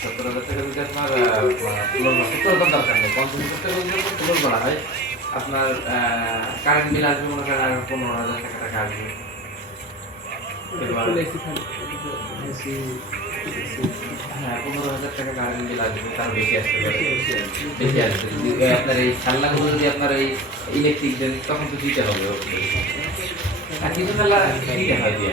সত্তর হাজার টাকা যদি আপনার দরকার পঞ্চাশ হাজার টাকা যদি আপনার তুলন কারেন্ট বিল আসবে পনেরো হাজার টাকা পনেরো হাজার টাকা কারেন্ট বিল আসবে তার বেশি আসতে আপনার এই খেলনাগুলো যদি আপনার এই ইলেকট্রিক দেন তখন তো দিতে হবে। আর খেলা দিয়ে?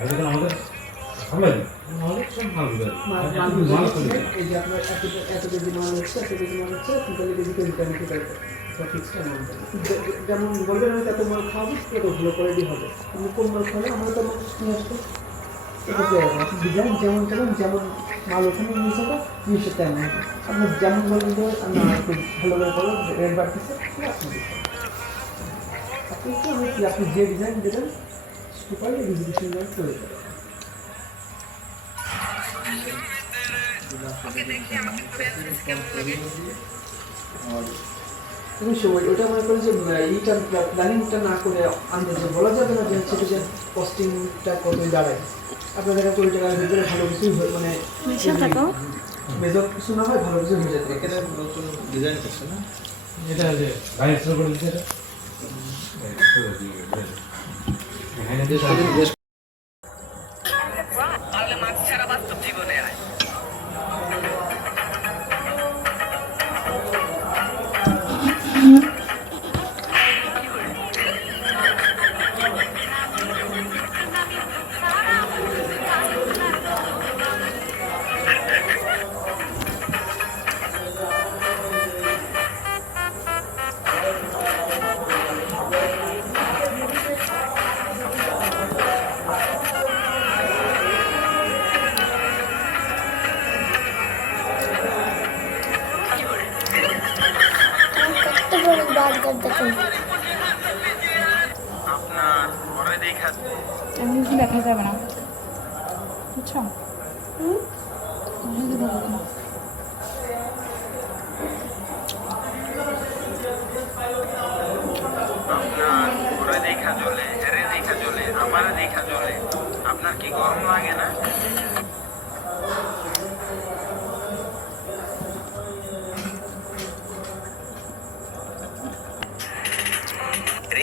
এখন আমাদের সামলাই আমাদের সব ভালো করে ভালো করে এই যে আপনার এত এত কেজি মাল হচ্ছে এত কেজি মাল হচ্ছে পঁয়তাল্লিশ কেজি কেজি যেমন বলবেন আমি এত মাল খাওয়াবো এত ভালো করে দিয়ে হবে আপনি কোন মাল খাওয়ালে আমরা তো মাল নিয়ে আসব ডিজাইন যেমন চাবেন যেমন মাল ওখানে নিয়ে যাব জিনিসের টাইম হবে আপনি যেমন বলবেন যে আমি একটু ভালো করে বলো রেট বাড়তেছে আপনি হবে। কি আমি আপনি যে ডিজাইন দেবেন সুপার রেজুলেশন করে দেবেন তুমি সময় ওটা মনে করো যে এইটা প্ল্যানিংটা না করে আন্দাজে বলা যাবে না যে হচ্ছে যে কস্টিংটা কত দাঁড়ায়। আপনাদের ওই টাকার ভিতরে ভালো কিছু হয় মানে মেজর কিছু না হয় ভালো কিছু হয়ে যাবে এখানে নতুন ডিজাইন করছে না? এটা যে বাইরে শুরু করে দিতে এখানে মাছ ছাড়া বাস্তব জীবনে দেখা এমনি কি দেখা যাবে না। বুঝছ হুম? যদি বলব না আপনার পরে দেখা চলে হেরে দেখা চলে আমার দেখা চলে আপনার কি গরম লাগে না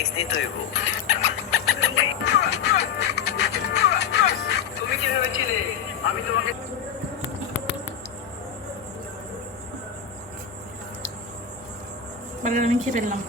রিক্স নিতে হইব তুমি কি ভেবেছিলে আমি তোমাকে আমি খেয়ে ফেললাম।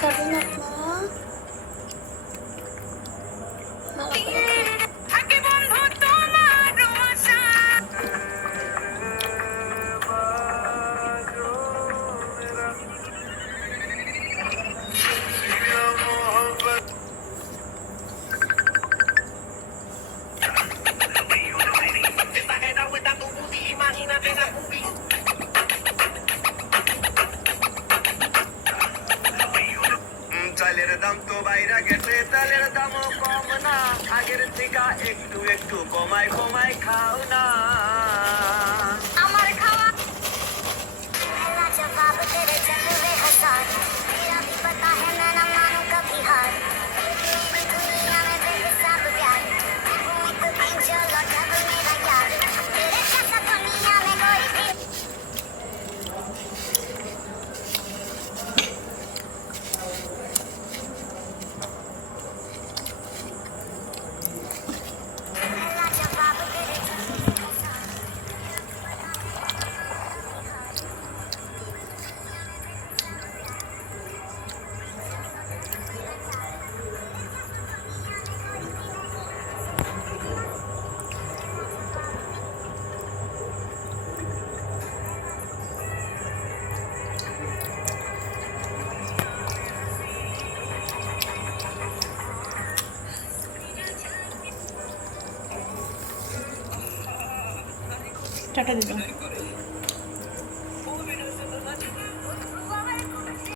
食べなきゃ。তো বাইরা গেছে, তেলের দামও কম না। আগের থেকে একটু একটু কমায় কমায় খাও না। টাটা দিত